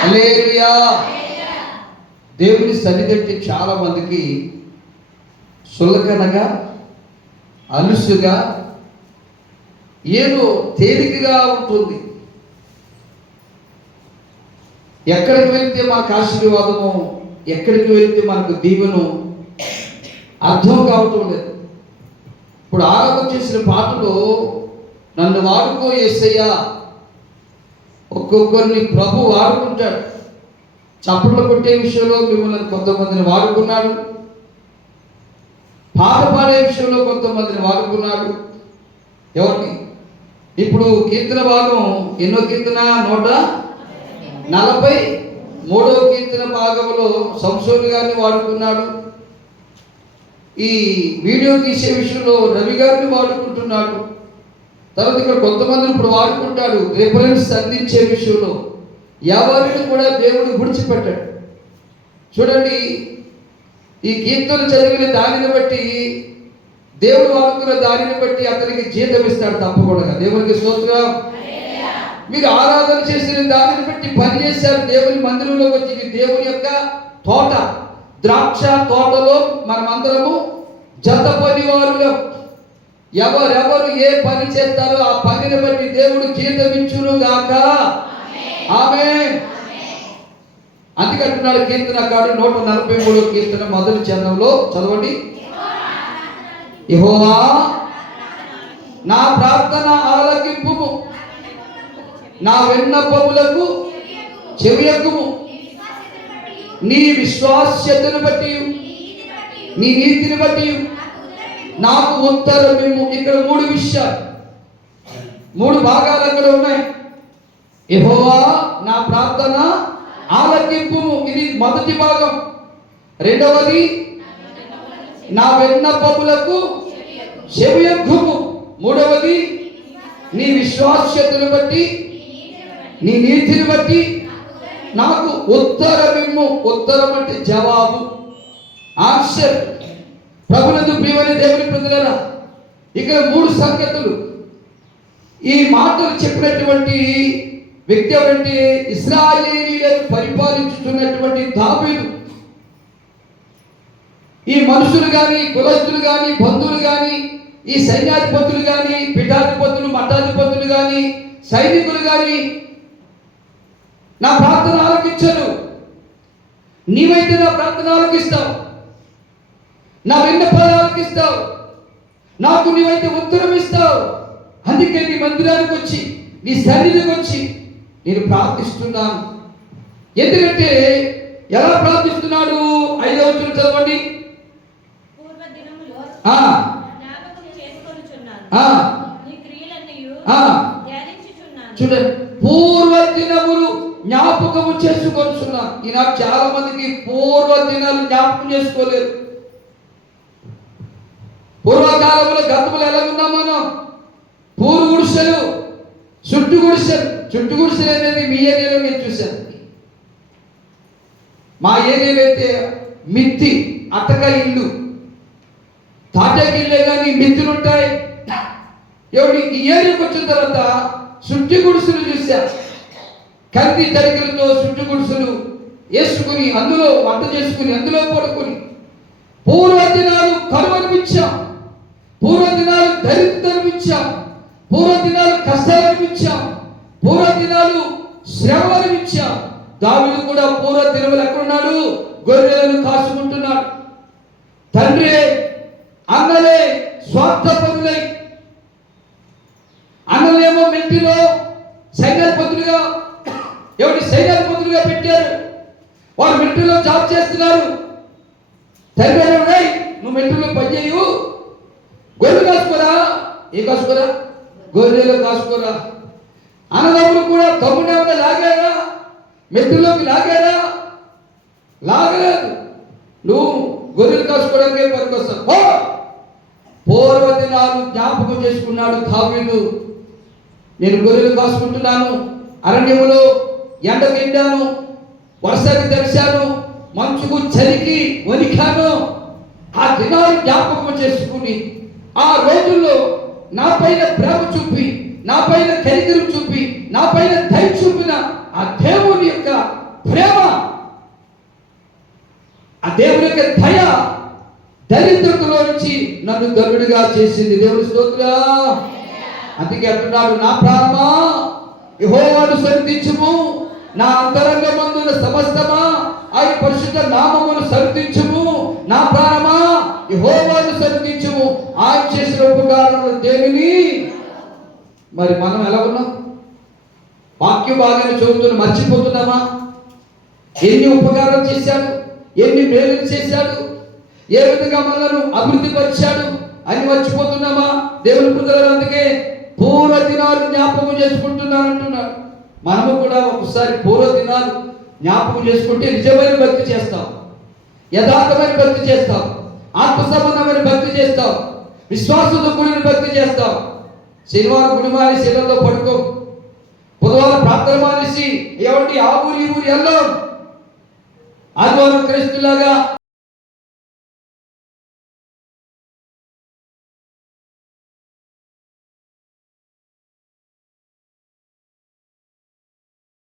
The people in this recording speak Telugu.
హల్లెలూయా. దేవుని సన్నిధి చాలా మందికి సులకనగా అలుసుగా ఏదో తేలికగా ఉంటుంది. ఎక్కడికి వెళ్తే మాకు ఆశీర్వాదము ఎక్కడికి వెళ్తే మనకు దీవెను అర్థం కావటం లేదు ఇప్పుడు ఆరంభం చేసిన పాటలో నన్ను వాడుకో ఎస్సయ్యా ఒక్కొక్కరిని ప్రభు వాడుకుంటాడు. చప్పట్లు కొట్టే విషయంలో మిమ్మల్ని కొంతమందిని వాడుకున్నాడు. పాట పాడే విషయంలో కొంతమందిని వాడుకున్నాడు. ఎవరిని? ఇప్పుడు కీర్తన భాగం ఎన్నో కీర్తన? నూట నలభై మూడవ కీర్తన భాగంలో సంసోని గారిని వాడుకున్నాడు. ఈ వీడియో తీసే విషయంలో రవి గారిని వాడుకుంటున్నాడు. తర్వాత ఇక్కడ కొంతమందిని ఇప్పుడు వాడుకుంటాడు రిఫరెన్స్ అందించే విషయంలో. ఎవరిని కూడా దేవుడు విడిచిపెట్టాడు. చూడండి ఈ కీర్తన చదివిన దానిని బట్టి దేవుడు వాడుకున్న దానిని బట్టి అతనికి జీతం ఇస్తాడు తప్పకుండా. దేవునికి స్తోత్రం. మీరు ఆరాధన చేసిన దానిని బట్టి పని చేశారు. దేవుని మందిరంలోకి వచ్చి దేవుని యొక్క తోట ద్రాక్ష తోటలో మనమందరము జత పని వారులం ఎవరెవరు ఏ పని చేస్తారో ఆ పనిని బట్టి దేవుడు ఇచ్చును గాక. ఆమె అందుకంటున్నాడు కీర్తనకాడు నూట నలభై మూడు కీర్తన మొదటి చరణంలో. చదవండి. యెహోవా నా ప్రార్థన ఆలకింపుము. నా విన్నపములకు చెవియకుము. నీ విశ్వాస్యతను బట్టి నీ నీతిని బట్టి నాకు ఉత్తరం మేము ఇక్కడ మూడు విషయాలు. మూడు భాగాలు అక్కడ ఉన్నాయి. ఎహోవా నా ప్రార్థన ఆలకింపు. ఇది మొదటి భాగం. రెండవది నా విన్నపములకు చెవియగ్గుము మూడవది నీ విశ్వాస్యతను బట్టి నీ నీతిని బట్టి నాకు ఉత్తరమిమ్ము ఉత్తరం అంటే జవాబు. ఆన్సర్ ప్రభునందు ప్రియమైన దేవుని పొందులరా ఇక్కడ మూడు సంగతులు ఈ మాటలు చెప్పినటువంటి వ్యక్తి ఎవరంటే ఇస్రాయేలీలను పరిపాలించుతున్నటువంటి దాబీలు ఈ మనుషులు కానీ కులస్తులు కానీ బంధువులు కానీ ఈ సైన్యాధిపతులు కానీ పీఠాధిపతులు మఠాధిపతులు కానీ సైనికులు కానీ నా ప్రార్థన ఆలకించరు నీవైతే నా ప్రార్థన ఆలకిస్తావు. నా విన్నపాలు ఆలకిస్తావు నాకు నీవైతే ఉత్తరం ఇస్తావు. అందుకే నీ మందిరానికి వచ్చి నీ సన్నిధికి వచ్చి నేను ప్రార్థిస్తున్నాను. ఎందుకంటే ఎలా ప్రార్థిస్తున్నాడు? ఐదవ వచనం చదవండి. చూడండి. పూర్వ దినములు జ్ఞాపకము చేసుకొనుచున్నా ఈనాడు చాలా మందికి పూర్వ దినాలు జ్ఞాపకం చేసుకోలేరు. పూర్వకాలంలో గతములు ఎలా ఉన్నాం మనం? పూరు గుడిసెలు చుట్టు గుడిసెలు. చుట్టు గుడిసెలు అనేది మీ ఏరియాలో నేను చూశాను. మా ఏరియాలో అయితే మిత్తి అటక ఇల్లు. తాటకి ఇల్లే కానీ మిత్తులు ఉంటాయి. ఎవడి ఈ ఏరియాకి వచ్చిన తర్వాత చుట్టి గుడిసెలు చూశా. కంది తరికలతో చుట్టు గుడిసెలు వేసుకుని అందులో వంట చేసుకుని అందులో పడుకుని. పూర్వ దినాలు పూర్వదినాలు పూర్వ దినాలు దరిద్రం ఇచ్చాం. పూర్వ దినాలు కష్టాలు అనిపించాం పూర్వ దినాలు శ్రమలు కూడా పూర్వ దినములు ఎక్కడున్నాడు? గొర్రెలను కాసుకుంటున్నాడు తండ్రి అన్నలే స్వార్థపరులై. అన్నలేమో మెంటిలో సైన్యాధిపతులుగా ఎవరి సైన్యాధిపతులుగా పెట్టారు? వారు మెంటిలో జాబ్ చేస్తున్నారు. తండ్రి నువ్వు మెంటిలో పనిచేయు ఏ కాసుకోరా? గొర్రెలు కాసుకోరా? అన్నదమ్ములు కూడా తమ్ముడు ఏమైనా లాగారా మెట్టులోకి లాగారా లాగలేదు. నువ్వు గొర్రెలు కాసుకోవడానికి పనికొస్తావు. పో! పూర్వ దినాలు జ్ఞాపకం చేసుకున్నాడు దావీదు. నేను గొర్రెలు కాసుకుంటున్నాను. అరణ్యములో ఎండ ఎండాను వర్షాన్ని తెరిచాను మంచుకు చలికి వణికాను. ఆ దినాలు జ్ఞాపకం చేసుకుని ఆ రోజుల్లో నా పైన ప్రేమ చూపి నా పైన కరికలు చూపి నా పైన దయ చూపిన ఆ దేవుని యొక్క ప్రేమ ఆ దేవుని యొక్క దయ దరిద్రతలో నుంచి నన్ను ధనుడిగా చేసింది. దేవుని స్తోత్రా. అందుకే అంటున్నాడు నా ప్రాణమా? యహోవాను సరిదించుము నా అంతరంగమందున సమస్తమా? ఆయన పరిశుద్ధ నామమును సరిదించుము నా ప్రాణమా చేసిన ఉపకారములు దేనిని? మరి మనం ఎలా ఉన్నాం? వాక్య భాగాన్ని చదువుతున్న మర్చిపోతున్నామా? ఎన్ని ఉపకారం చేశాడు? ఎన్ని మేలు చేశాడు? ఏ విధంగా మనలను అభివృద్ధి పరిచాడు అని మర్చిపోతున్నామా? దేవుని పుత్రులు అందుకే పూర్వ దినాలు జ్ఞాపకం చేసుకుంటున్నారు అంటున్నారు. మనము కూడా ఒకసారి పూర్వ దినాలు జ్ఞాపకం చేసుకుంటే నిజమైన భక్తి చేస్తాం. యథార్థమైన భక్తి చేస్తాం. ఆత్మ సంబంధమైన భక్తి చేస్తాం. విశ్వాసంతో కూడిన భక్తి చేస్తాం. శనివారం గుడి మారి శిలంలో పడుకోం. బుధవారం ప్రార్థన మానేసి ఏమండి ఆ ఊరి ఈ ఊరి వెళ్ళాం ఆదివారం క్రైస్తులాగా